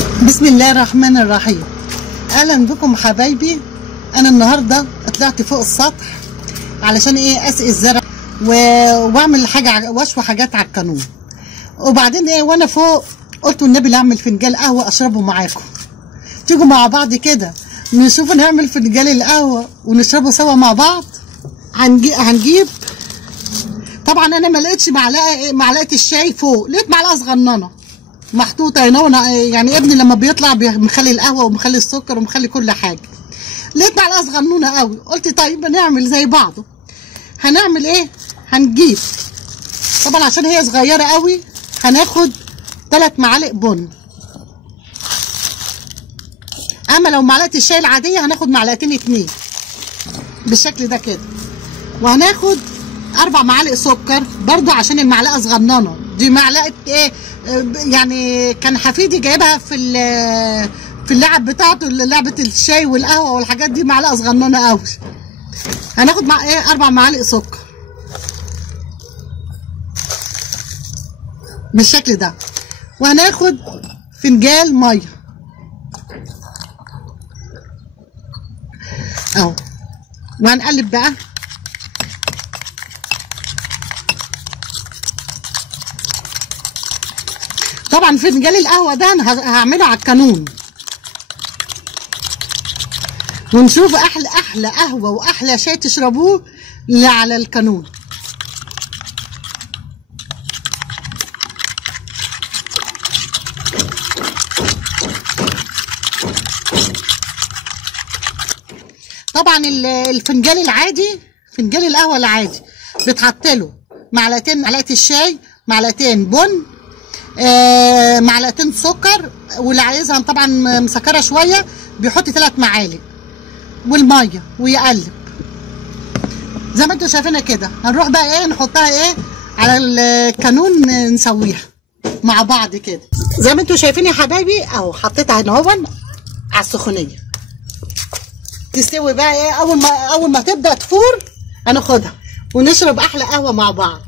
بسم الله الرحمن الرحيم. اهلا بكم حبايبي. انا النهارده طلعت فوق السطح علشان اسقي الزرع واعمل حاجه واشوي حاجات على القانون. وبعدين وانا فوق قلت النبي لا اعمل فنجان قهوه اشربه معاكم. تيجوا مع بعض كده نشوف نعمل فنجان القهوه ونشربه سوا مع بعض. هنجيب طبعا انا ما لقيتش معلقه الشاي فوق، لقيت معلقه صغننه محطوطه هنا. يعني ابني لما بيطلع مخلي القهوه ومخلي السكر ومخلي كل حاجه. لقيت معلقه صغنونه قوي، قلت طيب نعمل زي بعضه. هنعمل هنجيب طبعا عشان هي صغيره قوي هناخد 3 معالق بن. اما لو معلقه الشاي العاديه هناخد معلقتين 2 بالشكل ده كده. وهناخد 4 معالق سكر برضو عشان المعلقه صغننه. دي معلقه يعني كان حفيدي جايبها في اللعب بتاعته، لعبه الشاي والقهوه والحاجات دي، معلقه صغننه قوي. هناخد مع 4 معالق سكر بالشكل ده. وهناخد فنجان ميه اهو. وهنقلب بقى. طبعا فنجان القهوه ده انا هعمله على القانون، ونشوف احلى قهوه واحلى شاي تشربوه اللي على القانون. طبعا الفنجان العادي، فنجان القهوه العادي بيتحط له معلقه الشاي، معلقتين بن، معلقتين سكر، واللي عايزها طبعا مسكره شويه بيحط 3 معالق والميه ويقلب زي ما انتوا شايفينها كده. هنروح بقى نحطها على القانون نسويها مع بعض كده زي ما انتوا شايفين يا حبايبي اهو. حطيتها هنا اهو على السخونيه تستوي بقى. اول ما تبدا تفور هناخدها ونشرب احلى قهوه مع بعض.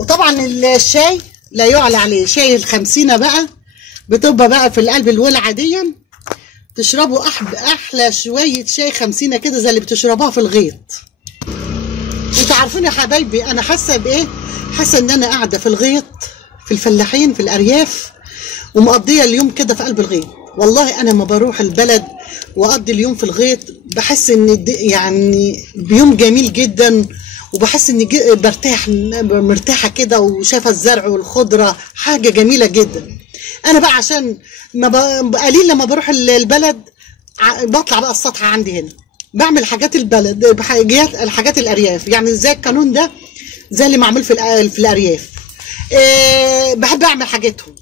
وطبعا الشاي لا يعلى عليه، شاي ال50 بقى بتبقى بقى في القلب الولعه دي تشربوا احلى شويه شاي 50 كده زي اللي بتشربوها في الغيط. انتوا عارفين يا حبايبي انا حاسه بايه؟ حاسه ان انا قاعده في الغيط في الفلاحين في الارياف ومقضيه اليوم كده في قلب الغيط. والله انا ما بروح البلد واقضي اليوم في الغيط بحس ان يعني بيوم جميل جدا، وبحس اني مرتاحه كده وشايفه الزرع والخضره، حاجه جميله جدا. انا بقى عشان قليل لما بروح البلد بطلع بقى السطح عندي هنا بعمل حاجات البلد، الحاجات الارياف، يعني زي القانون ده زي اللي معمول في الارياف. بحب اعمل حاجاتهم،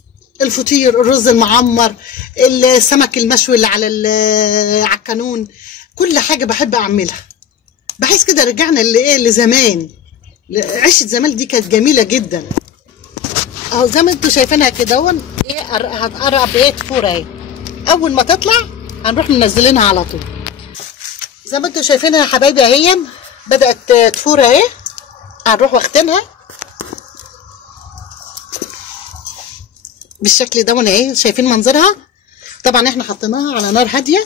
الفطير، الرز المعمر، السمك المشوي اللي على القانون، كل حاجه بحب اعملها. بحس كده رجعنا لزمان، عيشه زمان دي كانت جميله جدا اهو. زي ما انتوا شايفينها كده اهو. هتقرب تفور اهي. اول ما تطلع هنروح منزلينها على طول زي ما انتوا شايفينها يا حبايبي اهي. بدات تفور اهي. هنروح واخدينها بالشكل ده اهي. شايفين منظرها؟ طبعا احنا حطيناها على نار هاديه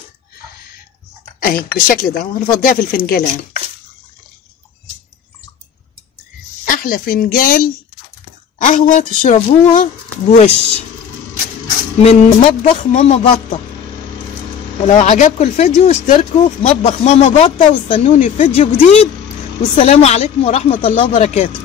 اهي بالشكل ده، وهنفضيها في الفنجان اهي. احلى فنجان قهوه تشربوها بوش من مطبخ ماما بطه. ولو عجبكم الفيديو اشتركوا في مطبخ ماما بطه واستنوني في فيديو جديد. والسلام عليكم ورحمه الله وبركاته.